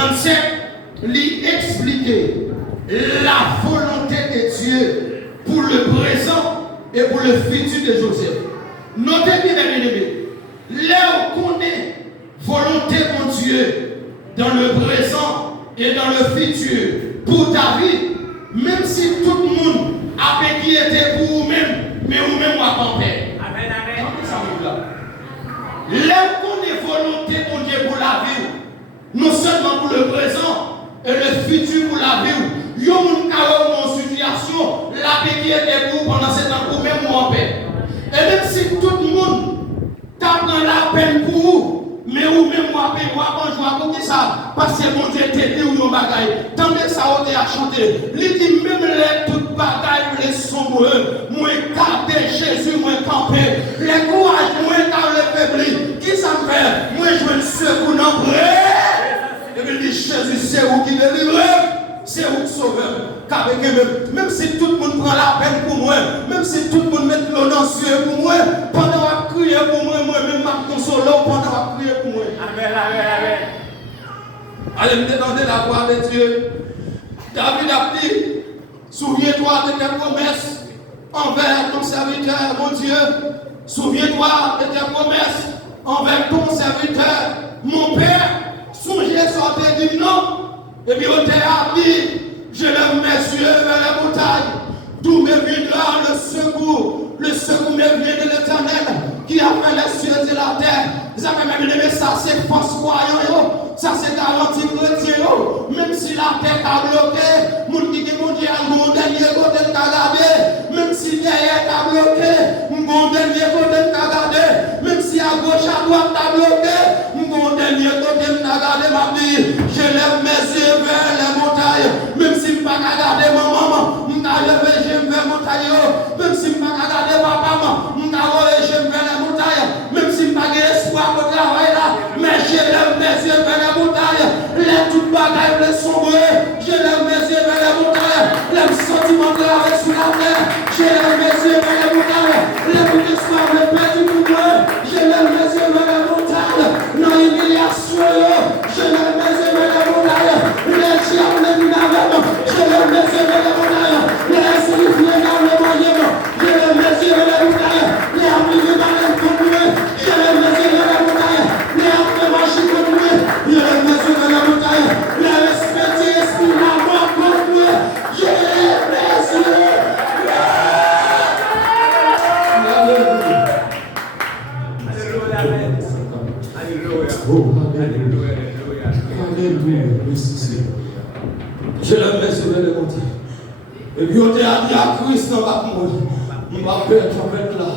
37, lui expliquer la volonté de Dieu pour le présent et pour le futur de Joseph. Notez bien, mes amis, là où on est volonté de Dieu dans le présent et dans le futur pour David, même si tout le monde a qui était pour vous-même, mais vous-même vous en paix. Amen, amen. Là où on est volonté de Dieu pour la vie, non seulement pour le présent et le futur pour la vie, il y a une situation, la paix qui était pour pendant 7 ans, pour même vous en paix. Et même si tout le monde tape dans la peine pour vous, mais vous-même vous en paix, vous en joie pour qui ça? Parce que mon Dieu t'aide ou yon bagaille. Tant que ça on a chanté, il dit même les toutes bagailles, les sombreux, moi garder Jésus, moi camper, les courage, moi garder faibli. Qui ça me fait? Moi je veux secours dans vrai. Et puis il dit Jésus, c'est vous qui délivre, c'est vous qui sauveur. Même si tout le monde prend la peine pour moi, même si tout le monde met l'eau dans les yeux pour moi, pendant qu'on crie pour moi, moi-même je console pendant qu'on crie pour moi. Amen, amen, amen. Allez me demander la gloire de Dieu. David a dit, souviens-toi de tes promesses envers ton serviteur, mon Dieu. Souviens-toi de tes promesses envers ton serviteur, mon Père. Songez sortir du nom. Et puis on t'a dit, je lève mes yeux vers la montagne. D'où me viendra le secours. Le secours me vient de l'Éternel qui a fait les cieux et la terre. Vous avez même aimé ça, c'est force croyant. Ça, c'est garanti chrétien. Même si la terre a bloqué, mon qui mon Dieu a mon dernier côté de Kagabé. Même si derrière a bloqué, mon dernier côté de Kagabé. Même si à gauche, à droite a bloqué, mon dernier côté de Kagabé m'a dit, je lève mes yeux vers les montagnes. Même si je ne peux pas regarder ma maman, je vais lever les yeux vers les montagnes. Même si je ne peux pas regarder ma maman, je vais lever les yeux vers les montagnes. Même si je n'ai pas d'espoir pour travailler là, mais je lève mes yeux vers les montagnes. Les toutes bagailles, les sombres, je lève mes yeux vers les montagnes. Les sentiments de la vie sur la terre, je lève mes yeux vers les montagnes. Les bouts d'espoir, les perdu pour moi, je lève mes yeux vers les montagnes. Dans l'humiliation, je lève mes yeux vers les montagnes. Les diables, les minavets, je lève mes yeux vers les montagnes. Les signifiés dans le moyen, je lève mes yeux vers les montagnes. Les amis de malin contre moi, je lève mes yeux vers les montagnes. Les armes magiques contre moi, je lève mes yeux vers les montagnes. Les respectés esprits la mort contre moi, je lève mes yeux. Je lève mes yeux vers les montagnes. Et puis on t'a dit à Christ dans ma moi. Je ne vais pas perdre tempête là.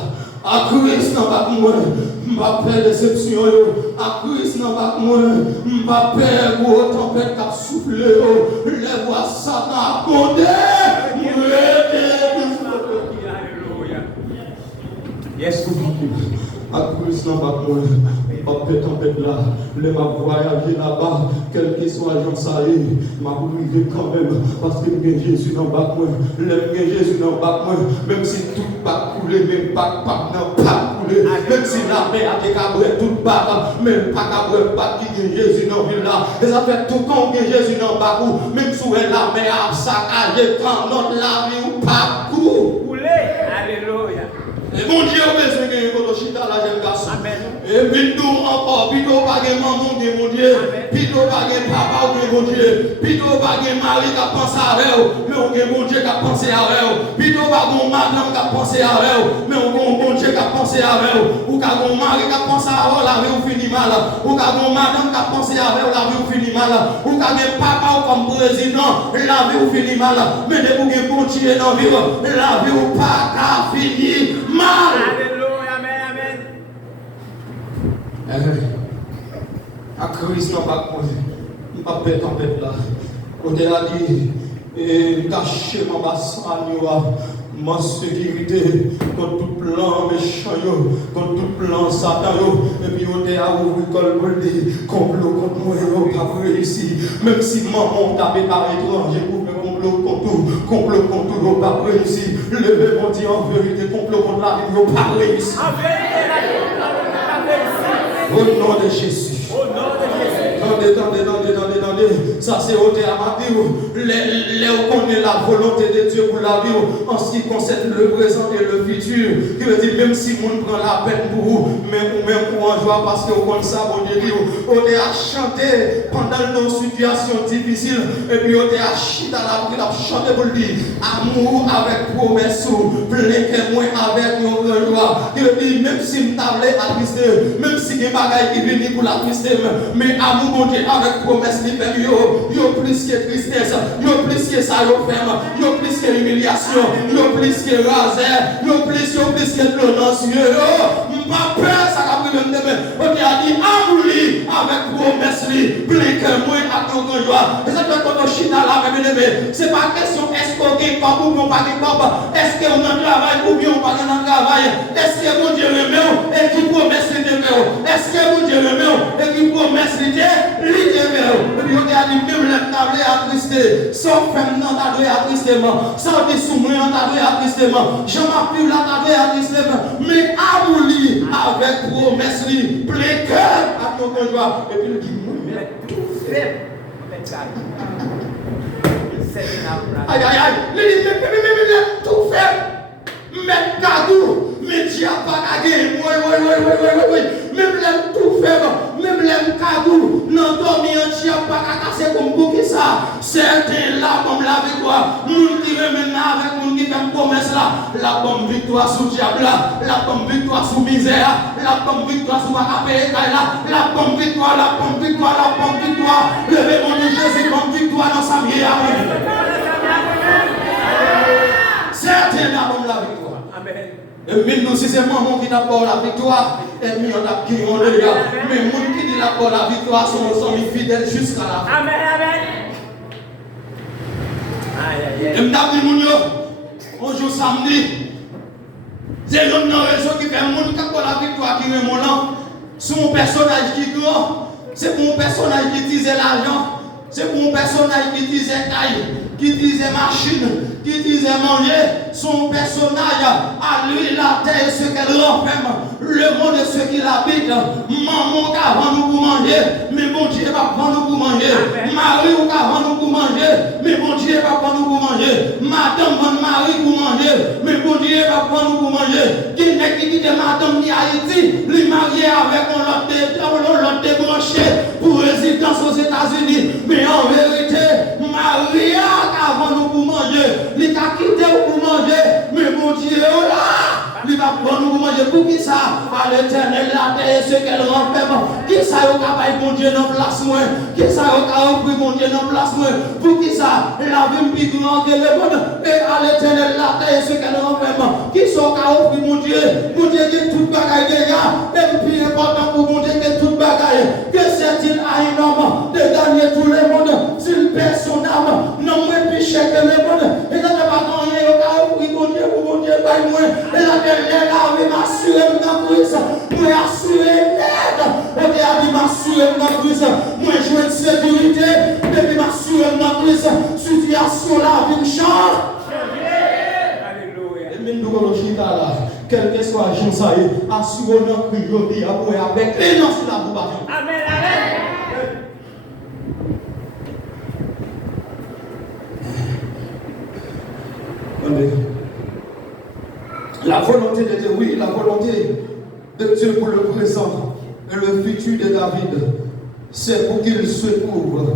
À Christ dans ma moi. Je ne vais pas perdre déception. À Christ dans ma moi. Je ne vais pas perdre tempête qui a soufflé. Les voix Satan à condamner. Yes, à Christ dans ma moi. Pas de tempête là, les m'a voyagé là-bas, quel que soit j'en sais, m'a privé quand même, parce que Jésus dans bas moi, Jésus dans bas moi, même si tout pas coulé, même pas pas coulé, même si la mer a été cabré tout bas, même pas cabré pas qui Jésus dans ville là, et ça fait tout quand Jésus dans bas même sous la mer a saccagé quand notre la vie ou pas coulé. Alléluia. Et mon Dieu a besoin de Kolochita la jeune garçon. Amen. Et plutôt encore, plutôt pas de maman, mon Dieu. Plutôt pas de papa, mon Dieu. Plutôt pas de mari qui a pensé à elle, mais on mon Dieu qui a pensé à elle. Plutôt pas de madame qui a pensé à elle, mais on bon Dieu qui a pensé à elle. Ou qu'à mon mari qui a pensé à elle, la vie ou fini mal. Ou qu'à mon madame qui a pensé à elle, la vie ou fini mal. Ou qu'à mon papa comme président, la vie ou fini mal. Mais de vous qui continuez dans la vie, la vie ou pas fini mal. Alléluia, amen, amen. À Christ, on va pas perdre tempête là. On a dit, cacher ma basse ma sécurité contre tout plan méchant, contre tout plan Satan. Et puis on a ouvert le complot contre moi, pas réussi. Même si maman t'a préparé étranger pour faire complot contre tout, pas réussi. Levez mon Dieu en vérité, complot contre la vie, pas réussi. En vérité, la vie, pas réussi. Au nom de Jésus. Au nom de Jésus. Attendez. Ça c'est ôter à ma vie. Les connaît la volonté de Dieu pour la vie en ce qui concerne le présent et le futur. Qui veut dire même si monde prend la peine pour vous, même pour en joie parce que vous connaissez ça, bon Dieu dit, on est à chanter pendant nos situations difficiles et puis on est à chiter à la chanter pour lui. Amour avec promesse, plein que moi avec nos joie. Qui veut dire même si nous t'avons attristé, même si des bagailles qui viennent pour la tristesse, mais amour bon Dieu avec promesse libère yo plus que tristesse, yo plus que ça yo ferme, yo plus que humiliation, yo plus que raser, yo plus que violence, yo pas peur ça va même demain. On a dit amour avec promesse plein que moi à ton joie. Et ça quand on chita là même aimé, c'est pas question est-ce qu'on gagne pas ou on pas gagne pas, est-ce qu'on a travail ou bien on pas gagne travail, est-ce que mon Dieu le met et qui promesse le met, est-ce que mon Dieu le met et qui promesse le met. Et puis on a dit même les tablés attristés, sans femme non tablé attristement, sans dessous on tablé attristement, je m'appuie la tablé attristement, mais amour avec promesse plein cœur à ton conjoint. Et puis il dit mais tout fait. Aïe aïe aïe, il dit mais tout fait. Mais cadeau, mais Dieu a pas gagné. Oui. Même les tout fait, même les cadeaux, non dormir en Dieu a pas cassé comme pour qui ça. Certains là comme la victoire, nous qui remettent avec nous qui fait promesse là, la bonne victoire sous diable là, la bonne victoire sous misère, la bonne victoire sous payer là, la bonne victoire, la bonne victoire, la bonne victoire. Levez mon Dieu Jésus, bonne victoire dans sa vie. Certains là comme la victoire. Amen. Et même nous, si c'est maman qui n'a pas la victoire, et nous, on a qui on le gars. Mais les gens qui n'a pas la victoire sont fidèles jusqu'à la fin. Amen, amen. Et je dis, bonjour samedi, c'est une raison qui fait un monde qui n'a pas la victoire qui est mon nom. C'est mon personnage qui est grand, c'est mon personnage qui disait l'argent, c'est mon personnage qui disait taille, qui disait machine, qui disait manger. Son personnage, à lui la terre, ce qu'elle renferme, le monde et ce qu'il habite. Maman qui avant nous pour manger, mais mon Dieu va prendre nous pour manger. Marie qui avant nous pour manger, mais mon Dieu va prendre nous pour manger. Madame van Marie pour manger, mais mon Dieu va prendre nous pour manger. Qui n'est qui dit madame ni Haïti, lui marié avec un lot débranché pour résidence aux États-Unis. Mais en vérité, Marie avant nous pour manger, il a quitté pour manger. Mais mon Dieu, là, il va prendre nous manger pour qui ça? À l'éternel, la terre, ce qu'elle renferme. Qui ça, il va mon Dieu dans place, moi? Qui ça, il va offrir mon Dieu dans place, moi? Pour qui ça? La vie me dit grand que le monde. Et à l'éternel, la terre, ce qu'elle renferme. Qui ça, il va offrir mon Dieu? Mon Dieu, qui tout bagaille déjà. Et puis, important pour mon Dieu, qui tout bagaille. Que c'est-il à un homme de gagner tout le monde? S'il perd son âme, non, moins plus cher que le monde. Et là, pas rien, il va offrir mon Dieu, pour mon Dieu, pas moi. Et la dernière là, il m'a assuré dans Christ. Moi, assuré net. Et puis, il m'a assuré dans Christ. Moi, je veux une sécurité. Et puis, il m'a assuré dans Christ. Situation là, vie change. Alléluia. Et même nous, on le là, quel que soit le jour, ça y est, assuré dans Christ, je dis, avec l'élan sur la bouche. Amen, amen. La volonté de Dieu, oui, la volonté de Dieu pour le présent et le futur de David, c'est pour qu'il se trouve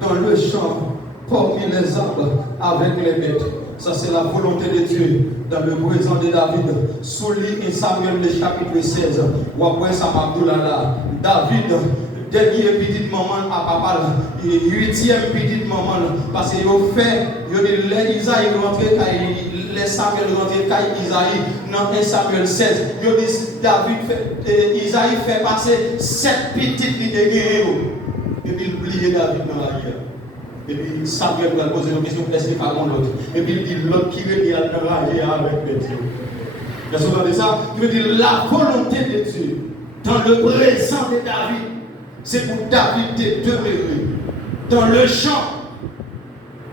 dans le champ parmi les arbres avec les bêtes. Ça, c'est la volonté de Dieu dans le présent de David. Souligne en Samuel, le chapitre 16. Ou après ça, David, dernier petit maman à papa, 8e petit maman, parce qu'il a fait, les Isaïe rentré, les Samuel rentré, Isaïe, dans 1 Samuel 16, il dit David fait, Isaïe fait passer 7 petites lignes et puis il oublie David dans la guerre. Et puis Samuel va poser une question, est-ce qu'il n'y a pas l'autre? Et puis il dit l'autre qui veut dire dans la guerre avec Dieu. Vous entendez ça? Il veut dire la volonté de Dieu dans le présent de David. C'est pour David de demeurer dans le champ,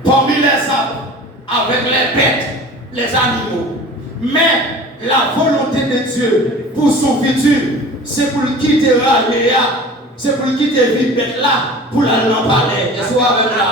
parmi les arbres, avec les bêtes, les animaux. Mais la volonté de Dieu pour son futur, c'est pour quitter Léa c'est pour quitter vie bête là, pour aller en palais. Et soit avec là.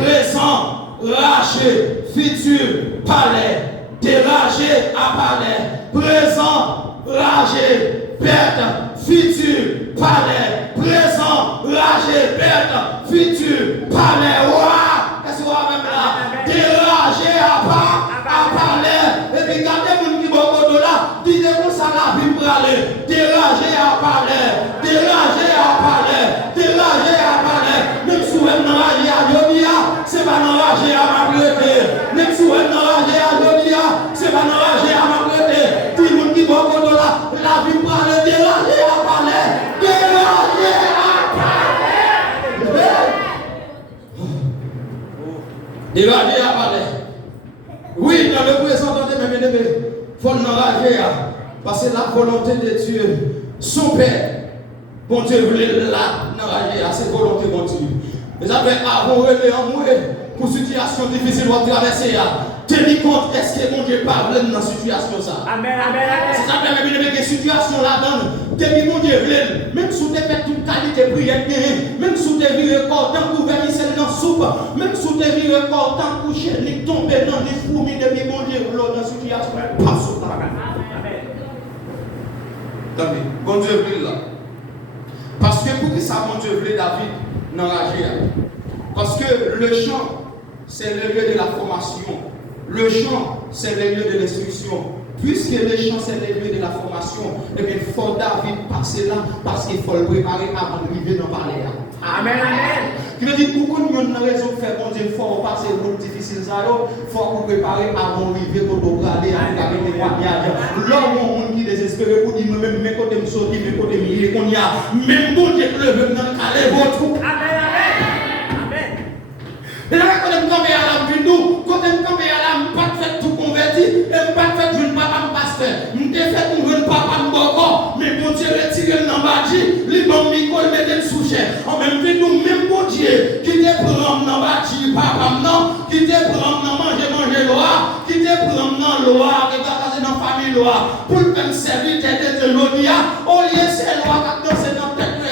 Présent, raché, futur, palais, déragé à palais. Présent, ragé, bête, futur, palais. Présent, ragé, bête, futur, palais. Ouah! Et soit avec là. Déragé à palais. Et puis gardez mon qui beaucoup de là. Dites-moi ça la vie pour aller. Déragé à palais. Déragé à palais. Déragé à palais. Même si vous êtes enragé à Jodia, c'est pas enragé à ma bleuté. Même si vous êtes enragé à Jodia, c'est pas enragé à ma bleuté. Tout le monde qui beaucoup de là, la vie pour aller. Déragé à palais. Déragé à palais. Déragé à palais. Oui, dans le présent, mes bien-aimés, il faut l'enrager. Parce que la volonté de Dieu, son Père, bon Dieu voulait là, n'enrager, c'est volonté de Dieu. Mais après, avant de en mourir, pour une situation difficile à traverser, tenez compte, est-ce que mon Dieu parle dans cette situation ça? Amen, amen, amen. C'est ça que bien aimé, que situation là-dedans, depuis mon Dieu voulait, même si vous avez fait toute qualité de prière, même si vous avez vu le corps tant que vous avez mis dans la soupe, même si vous avez vu le corps tant que couché, ni tombé dans les fourmis, depuis mon Dieu voulait dans cette situation, pas sur la Attendez, bon Dieu voulait là. Parce que pour que ça, mon Dieu voulait David n'enrager. Parce que le chant, c'est le lieu de la formation. Le chant, c'est le lieu de l'instruction. Puisque le chant, c'est le lieu de la formation, eh bien, il faut David passer là parce qu'il faut le préparer avant d'arriver dans le palais. Amen, amen. Qui veut dire que beaucoup de gens ont raison de faire, bon Dieu, il faut passer le monde difficile, il faut vous préparer avant d'arriver pour aller avec les témoignages. L'homme, on qui désespéré pour dire, même mes côtés me sortir, mes côtés me lier, qu'on y a, même bon Dieu, le veut dans le calais, votre. Amen, amen. Et là, quand on me tombe à l'âme du nous, quand on me tombe à l'âme, pas de fait tout converti, et pas de fait je ne papa me pasteur. Je ne fait pour je papa me boko, mais bon Dieu retire dans bâti, les bons micro mettent le sous-chef. En même temps, nous, même bon Dieu, qui te prend dans bâti, papa non, qui te prend dans manger loi, qui te prend dans loi, qui te passer dans famille loi, pour le faire serviteur de l'odia, au lieu c'est loi qui est dans tête de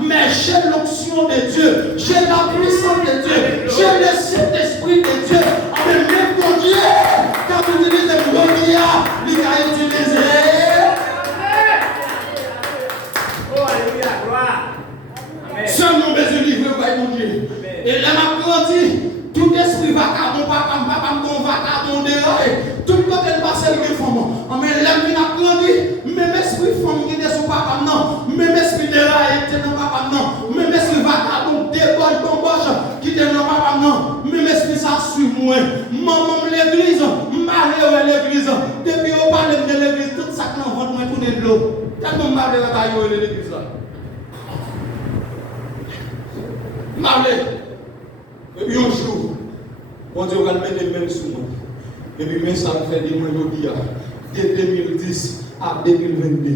mais j'ai l'onction de Dieu, j'ai la puissance de Dieu, j'ai le Saint-Esprit de Dieu. Même mon Dieu, quand vous utilisez le Gloria, il a utilisé. Oh, alléluia, gloire. Seul nom besoin de livrer par mon Dieu. Et là, m'a grandi, tout esprit vagabond, papa, vagabond de tout côté de passer le fond. Mais là, il a grandi, même esprit femme qui était sur papa, non, même esprit de là, était dans papa, non, même esprit vagabond, déborde, bomboche, qui était dans papa, non, même esprit ça sur moi. Maman, l'église, m'allez l'église, depuis au parle de l'église, tout ça qui en vente, moi, pour de l'eau. Tellement m'allez la taille de l'église là. M'allez. Et puis un jour, on dit, on va mettre les mains sur moi. Et puis, mais ça me fait des mois de 2010 à 2022.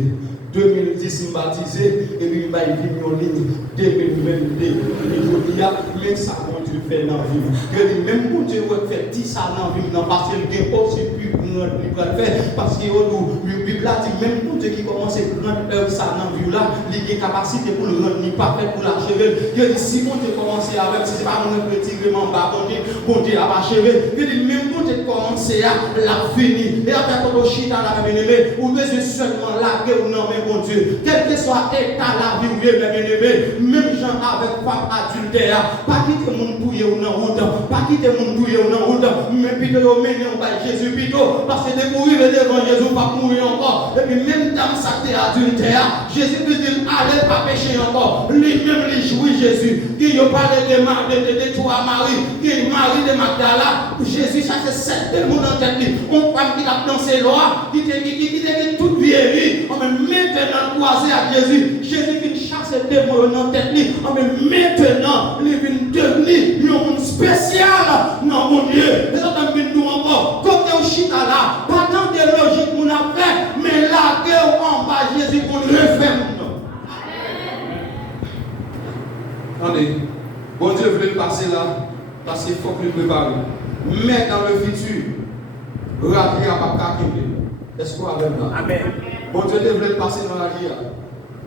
2010, baptisé, et puis il m'a dit en ligne 2022. Mais ça, mon Dieu, fait dans la vie. Je dis, même mon Dieu, fait 10 ça dans la vie, parce qu'il y a aussi plus pour le faire. Parce que le Bible dit, même mon Dieu qui commence à prendre œuvre ça dans la vie, là, il a capacité pour le rendre, il n'est pas fait pour l'achever. Je dis, si mon Dieu commence avec, si ce n'est pas mon petit gréement, mon Dieu a achevé. Je dis, même mon Dieu commence à la finir. Et après, quand on chie dans la bien-aimée, ou besoin seulement la guerre ou non, bon Dieu, quel que soit l'état la vie où il est bien-aimé, même gens avec femme adultère, pas quitter mon bouillé ou non honte, pas quitter mon bouillé ou non honte, mais plutôt mener on va Jésus plutôt, parce que dès qu'on arrive devant Jésus, pas mourir encore, et puis même dans sa terre adultère, Jésus veut dire, allez pas pécher encore, lui-même lui jouit Jésus, qui a parlé de trois Marie, qui est Marie de Magdala, Jésus chasse 7 démons en tête, on femme qui a dansé loi, qui était toute vieille, on maintenant croisé à Jésus, Jésus vient chasser des démons dans tête, mais maintenant il vient devenir un monde spécial dans mon Dieu. Et ça vient nous encore, côté au chita là, pas tant de logique qu'on a fait, mais là que en bas Jésus pour le refaire. Attendez, bon Dieu voulait passer là, parce qu'il faut que le prépare. Mais dans le futur, ravi à Papa Kinde. Est-ce qu'on a là? Amen. Bon Dieu voulait passer dans la vie.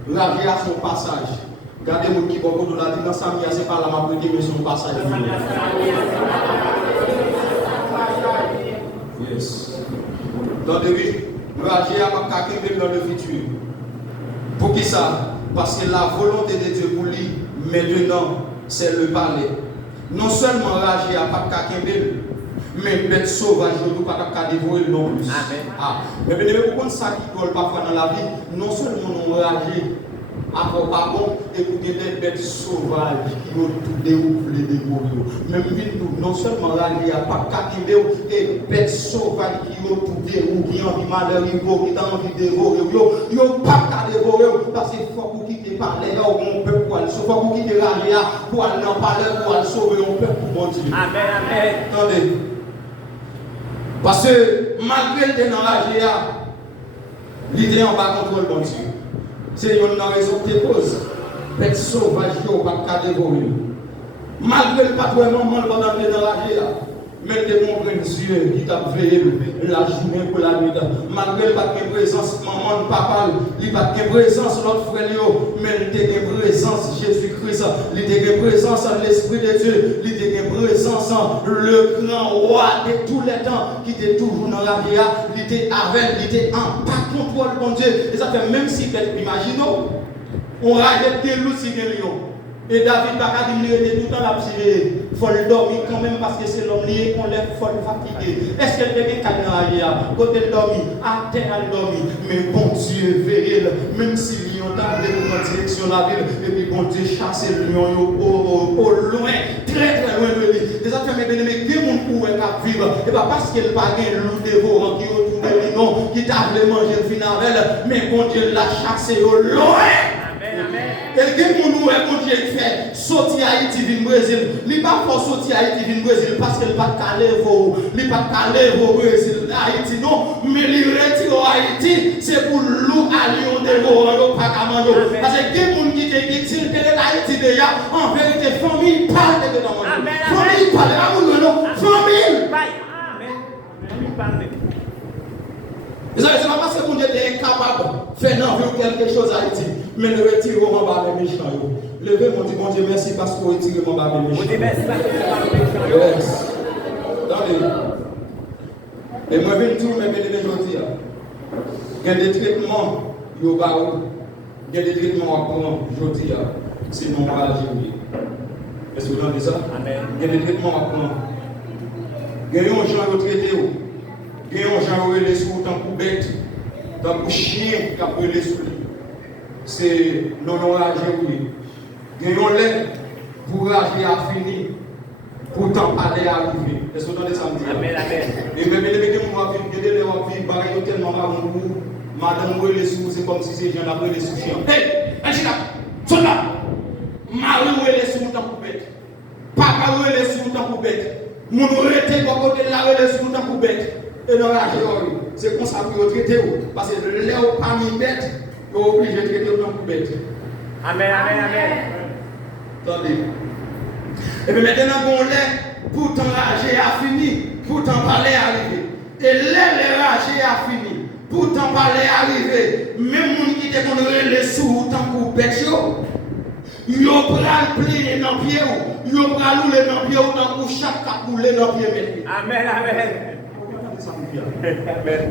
Rager à son passage. Regardez mon qui beaucoup de la dit dans Samia, c'est pas la m'a prêté, mais son passage. Yes. Attendez, rager à ma caquer dans le futur. Pour qui ça? Parce que la volonté de Dieu pour lui, maintenant, c'est le parler. Non seulement rager à pas caquer, mais bête sauvage, je ne peux pas dévorer non plus. Amen. Ah. Mais bien, vous comprenez ça qui colle parfois dans la vie, non seulement nous rager, après par contre, écoutez des bêtes sauvages qui ont tout déroulé des dévorer. Même nous, non seulement rager à pas caquer, et bêtes sauvages qui ont tout déroulé, qui ont envie de malheur, qui ont envie de dévorer, ils n'ont pas qu'à dévorer, parce qu'il faut que vous quittez parler, on peut pour aller sauver, il faut que vous quittez rager pour aller en parler, pour aller sauver, on peut pour mon Dieu. Amen, amen. Attendez. Parce que malgré le dénarragé, l'idée en bas contrôle bon Dieu. C'est une raison de cause. Bête sauvage, il n'y a pas de dévorer. Malgré le patron, maman, pendant le dénarragé, mettez mon Dieu qui t'a veillé la journée pour la nuit. Malgré le pas de présence, maman, papa, il pas de présence, notre frère, mais il y a une présence Jésus-Christ, il y a une présence l'Esprit de Dieu, il y a une présence le grand roi de tous les temps qui était toujours dans la vie, il était avec, il était en pas contrôle, mon Dieu. Et ça fait même si, imaginons, on rachète des loups si lion. Et David Bakadi il était tout le temps là, il faut le dormir quand même parce que c'est l'homme lié qu'on lève, il faut le fatiguer. Est-ce qu'elle devait calmer à côté de dormir, à terre à dormir, mais bon Dieu, veillez, même si lion t'a donné dans la direction de la ville, et puis bon Dieu chasse le lion au loin, très très loin de lui. Des affaires, mais bien aimé, qui est mon pour vivre, et pas parce qu'elle n'a pas un loup dévorant qui est autour de lui, non, qui t'a voulu manger le final, mais bon Dieu l'a chassé au loin. Quelqu'un qui nous est bon Dieu fait sortir Haïti vin Brésil, il pas faut sortir Haïti vin Brésil parce qu'il pas caler vos, il pas caler vos Brésil Haïti non, mais il retire Haïti, c'est pour loup à Lyon de l'eau pas camano. Parce que quelqu'un qui dit que Haïti déjà en vérité famille parle de dans mon. Famille parle à mon non, famille. Amen. Parle. C'est pas parce que mon Dieu est incapable de faire quelque chose à Haïti, mais ne retirez mon bas mes méchants. Levez mon Dieu, mon Dieu, merci parce que vous retirez mon bas mes méchants. Yes. Attendez. Et moi, je viens tout me bénir aujourd'hui. Il y a des traitements, il y a des traitements à prendre aujourd'hui. C'est non pas agir. Est-ce que vous entendez ça? Il y a des traitements à prendre. Il y a des gens qui ont traité. Il y a des gens qui ont les sous tant pour bête, tant pour chien qui ont les sous. C'est non-oragé, oui. Il y a des gens pour rager à finir, pour t'en parler à arriver. Est-ce que vous entendez ça? Amen, amen. Et même les gens qui ont vécu, les gens qui ont vécu, tellement madame, les sous, c'est comme si c'est gens après les sous chiens. Hey, Angela, soldat, Marie, les sous tant pour bête. Papa, les sous tant pour bête. Mon rete pour côté de la les sous tant pour bête. Et dans la géorie, c'est comme ça que vous traitez. Parce que les gens pas mis bête, vous êtes obligé de traiter autant pour bête. Amen, amen, amen. Attendez. Et puis maintenant, on l'est, pour t'enrager à fini, pour t'en parler arriver. Et l'enrager à fini, pour t'en parler arriver. Même les gens qui te connaissent les sous, tant pour bête, yo pral plier dans pied ou, yo pral rouler dans pied ou, tant pour chaque cap rouler dans pied. Amen, amen.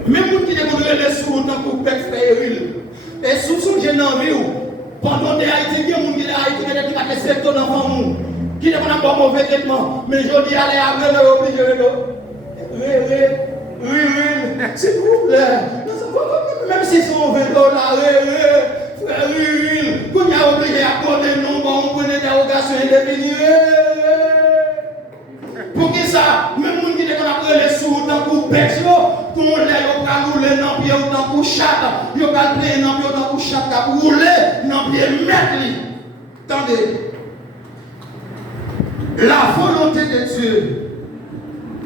Même si vous avez les sous, tant pour bête férile. Et sous son jeune vie, pendant des Haïtiens, il y a des Haïtiens qui ont des secteurs d'enfants qui n'ont pas de mauvais traitement. Mais je dis, allez, après, le obligé de. Oui, s'il vous plaît. Même si c'est $20, oui, vous n'avez obligé à accorder non, on prend des dérogations indéfinies. Pour qui ça, même si vous avez les sous, dans pour bêche, tout le monde a roulé dans le pied ou dans le chat, il a plié dans le pied ou dans le chat, il a roulé dans le pied, mettre. Attendez. La volonté de Dieu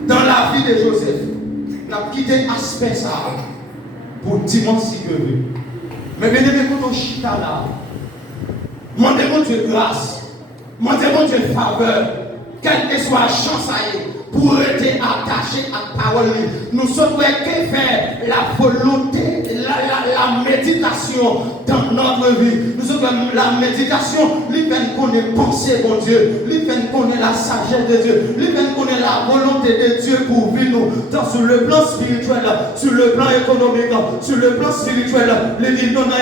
dans la vie de Joseph n'a quitté aspect ça pour dimanche si Dieu veut. Mais bien aimé, quand on chita là, demandez mon Dieu grâce, demandez mon Dieu faveur. quelle que soit la chance à eux, pour être attaché à la parole. Nous sommes qui faire la volonté, la méditation dans notre vie. Nous sommes la méditation, lui fait qu'on ait pensé mon Dieu, lui fait qu'on ait la sagesse de Dieu, lui fait qu'on ait la volonté de Dieu pour vivre nous, dans sur le plan spirituel, sur le plan économique, sur le plan spirituel. Il dit non, non,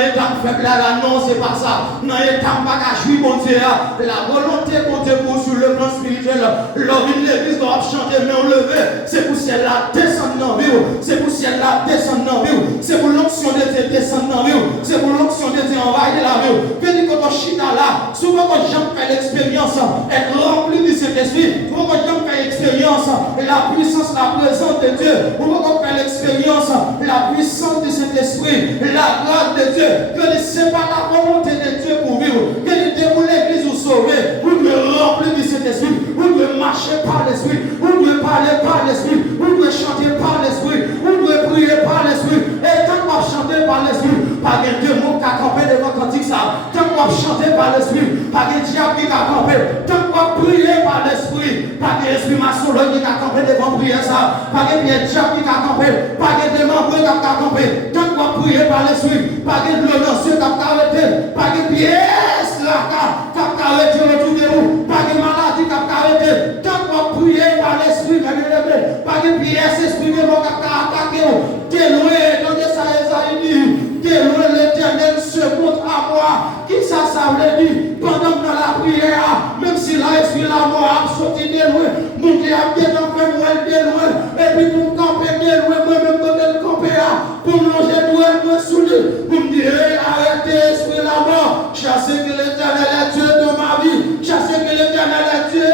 faible là, non, c'est pas ça. Non, il est pas qu'à jouir mon Dieu. La volonté mon Dieu pour sur le plan spirituel. L'homme l'église doit chanter, mais on lever. C'est pour celle-là descendre dans la vie. C'est pour celle-là descendre dans la vie. C'est pour l'onction de Dieu descendre dans la vie. C'est pour l'onction de Dieu envahir la vie. Venez quand on chita là, souvent quand j'aime faire l'expérience, être rempli de cet esprit. Souvent quand j'aime faire l'expérience, la puissance, la présence de Dieu. Souvent quand on fait l'expérience, la puissance de cet esprit, la grâce de Dieu. Que ce n'est pas la volonté de Dieu pour vivre. Que le démon l'église vous sauver. Vous devez remplir de cet esprit. Vous devez marcher par l'esprit. Vous devez parler par l'esprit. Vous devez chanter par l'esprit. Vous devez prier par l'esprit. Et tant qu'on chanter par l'esprit, pas de démon qui a campé devant cantique ça. Tant qu'on chanter par l'esprit, pas de diable qui a campé. Tant qu'on prier par l'esprit, pas de esprit maçonnique qui a campé devant prier ça. Pas de diable qui a campé. Pas de démon qui a campé. Tant qu'on prier par l'esprit, pas de l'onancieux qui a arrêté. Pas de pièce là qui a arrêté autour de vous. Pas de maladie qui a arrêté. Tant qu'on prier par l'esprit, pas de pièce esprit qui a attaqué. Déloué, dans ça, Esaïe dit, déloué l'Éternel se montre à moi. Qui ça veut dire? Pendant que dans la prière, même si là, esprit la mort a sorti déloué, mon Dieu a bien en fait, moi, déloué, et puis pour camper déloué, moi-même, quand elle camper, pour manger doué, moi, sous lui, pour me dire, arrêtez, esprit la mort, chassez que l'Éternel est Dieu dans ma vie, chassez que l'Éternel est Dieu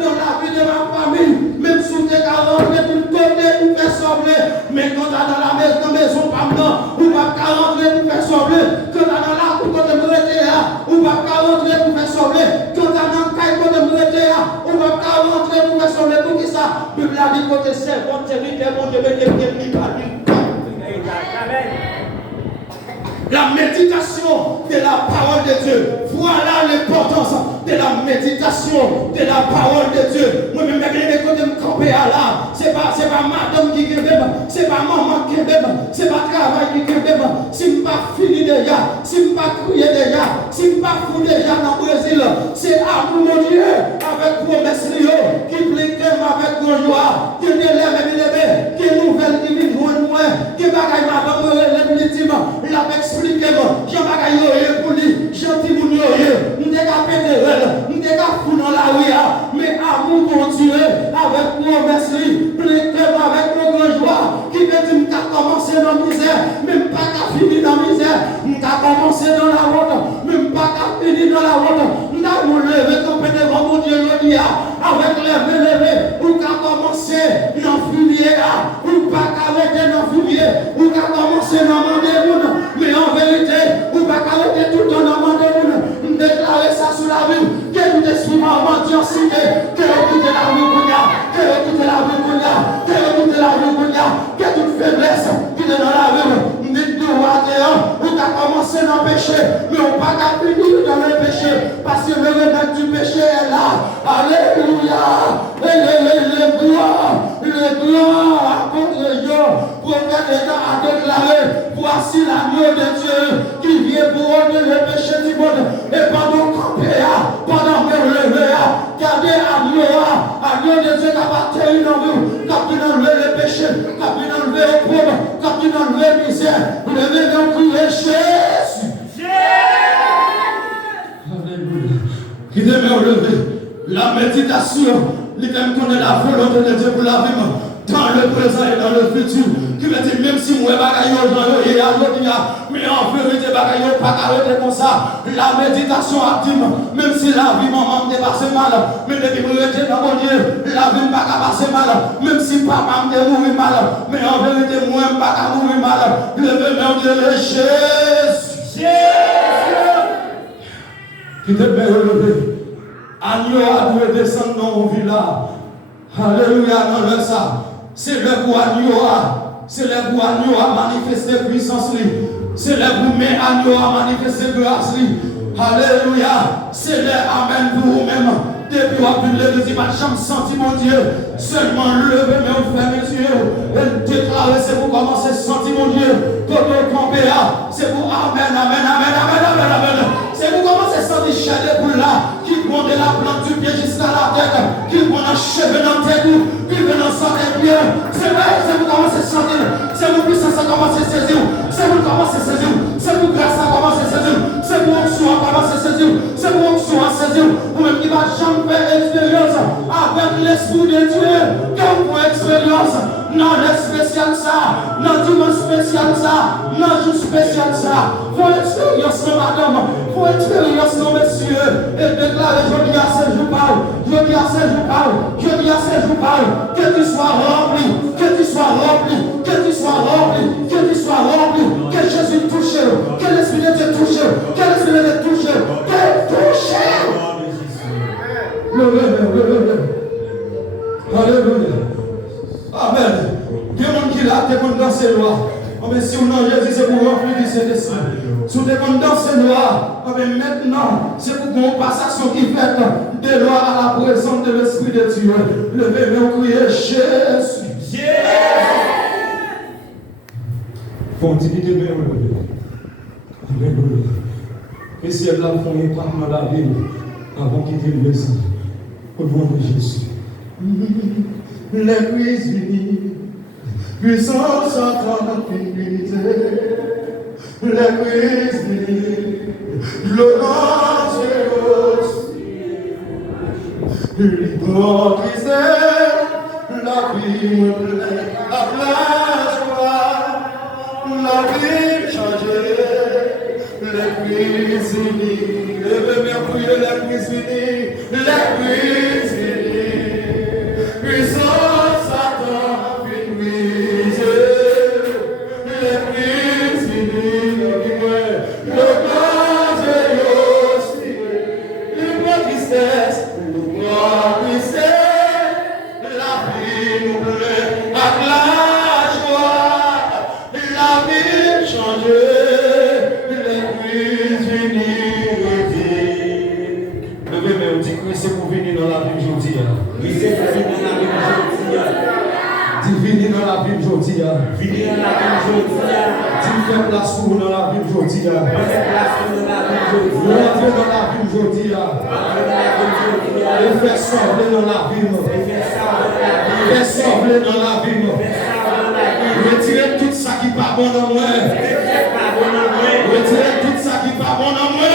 dans la vie de ma famille, même sous tes carottes, pour me côté, pour faire sembler, mais quand tu dans la maison, pas maintenant, ou pas 40 pour faire sembler, quand tu dans la cour, quand tu me retiens là, ou pas 40 pour faire sembler, quand tu dans le caille, quand tu me retiens là, ou pas 40 pour faire sembler, tout qui ça, Bible a dit côté c'est bon, c'est vite, bon, je vais te la méditation de la parole de Dieu. Voilà l'importance de la méditation de la parole de Dieu. Moi-même, je vais me camper là. C'est pas madame qui est même, c'est pas maman qui est même, c'est pas travail qui est même. Si je ne pas fini déjà, si je ne pas crier déjà, si je ne pas fou déjà dans le Brésil, c'est amour mon Dieu avec promesse qui plaît avec nos joie, qui élève et qui nouvelle divine joie, qui bagaille madame l'intime, la expliquez-moi, j'en bagaille pour lui, gentil pour nous, nous décapé nous décapé dans la rue, mais amour mon Dieu avec promesse, plaît avec nos grandes joies, qui veut dire que commencé dans la misère, même pas qu'à finir dans la misère, nous avons commencé dans la route, même pas qu'à finir dans la route, nous avons levé comme devant mon Dieu, avec levé, ou qu'à commencer dans la fumier, ou pas qu'à arrêter dans la fumier, ou qu'à commencer dans le monde, mais en vérité, ou pas qu'à arrêter tout le temps dans le monde, nous déclarer ça sous la vie, que nous décidons mendiancité, que nous quittons la vie, que nous quittons la vie, que nous quittons la vie, que toute faiblesse qui est dans la vie, nous disons, ou qu'à commencer dans le péché, mais on pas qu'à finir dans le péché, parce que le remède du péché est là. Alléluia. Le gloire à contre Dieu, prophète a déclaré, voici l'agneau de Dieu qui vient pour ôter le péché du monde. Et pendant qu'on paie, pendant qu'on lever, gardez agneau de Dieu qui a battu dans vous, qui a enlevé le péché, qui a enlevé le problème, qui a enlevé la misère. Levez donc crier Jésus. Alléluia. Qui demeure levé. La méditation, il connaît la volonté de Dieu pour la vie, dans le présent et dans le futur. Qui veut dire, même si moi, je suis mais en vérité, je ne pas arrêter comme ça. La méditation active, même si la vie maman me passe mal, mais depuis que je suis dans mon Dieu, la vie ne va pas passer mal, même si papa me mourir mal, mais en vérité, moi, je ne vais pas mourir mal. Levez-moi de Jésus. Qui te met relevé. Agneau a dû descendre dans mon village. Alléluia, dans le ça. C'est le pour Agneau c'est le pour Agneau a manifesté puissance. C'est le pour mes Agneau a manifesté grâce. Alléluia. C'est le amen pour vous-même. De Depuis qu'on a vu le deuxième chambre, senti mon Dieu, seulement lever mes frères, mes yeux, et déclarer, c'est pour commencer à sentir mon Dieu, tout le campé là, c'est pour amen, amen, amen, amen, amen, amen. C'est pour commencer à sentir chalet pour là, qui prend de la plante du pied jusqu'à la tête, qui prend un cheveu dans la tête, qui vient dans sa tête bien. C'est vrai, c'est pour commencer à sentir, c'est pour puissance à commencer à saisir, c'est pour commencer à saisir, c'est pour grâce à commencer à saisir, c'est pour onction à commencer à saisir, c'est pour onction à saisir, ou même qui va jamais faire expérience avec l'Esprit de Dieu, comme pour expérience, non, le spécial ça, non, dimanche spécial ça, non, jour spécial ça, pour expérience, non, madame, pour expérience, non, messieurs, et déclarer, je dis à ce jour parle, je dis à ce jour parle, je dis à ce jour parle, que tu sois rempli, que tu sois rempli, que tu sois rempli, que tu sois rempli, que Jésus touche, que l'Esprit de Dieu touche, que l'Esprit de Dieu touche, que touche. Alléluia. Amen. Dieu monde qui l'a, t'es content c'est loi. Mais si on a Jésus, c'est pour remplir du Saint-Esprit. Si on est content c'est loi, maintenant, c'est pour qu'on passe action qui fait de loi à la présence de l'Esprit de Dieu. Levez mes crier Jésus. Faut diviser bien le Alléluia. Et si elle l'a fait dans la ville avant qu'il quitte le maison, au nom de Jésus. Les cuisiniers, puissance en tranquillité. Les cuisiniers, l'orange et l'os. L'hypocrisie, la vie, la joie, la vie changée. Les cuisiniers, les cuisiniers, les cuisiniers. Puissance Satan, puissance, les prisonniers, le grand Dieu aussi, le tristesse, le grand la vie nous plaît, avec la joie, la vie changée, les prisonniers reviennent. Levez mes petits cris, c'est pour venir dans la vie aujourd'hui. Venez dans la vie aujourd'hui. Venez dans la vie aujourd'hui. Fais place pour dans la vie aujourd'hui. Fais place pour dans la vie aujourd'hui. Rentrez dans la vie aujourd'hui. Et fais sortir dans la vie. Fais sortir dans la vie. Retirez tout ça qui n'est pas bon dans moi. Retirez tout ça qui n'est pas bon dans moi.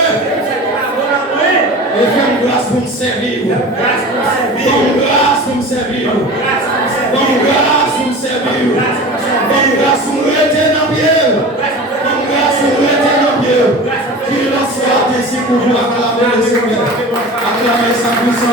Et fais grâce pour me servir. Donne grâce pour me servir. Donne grâce pour me servir. Donne grâce pour me retenir dans le pied. Donne grâce pour me retenir dans le pied. Qu'il en soit ainsi pour vous acclamer le Seigneur. Acclamer sa puissance.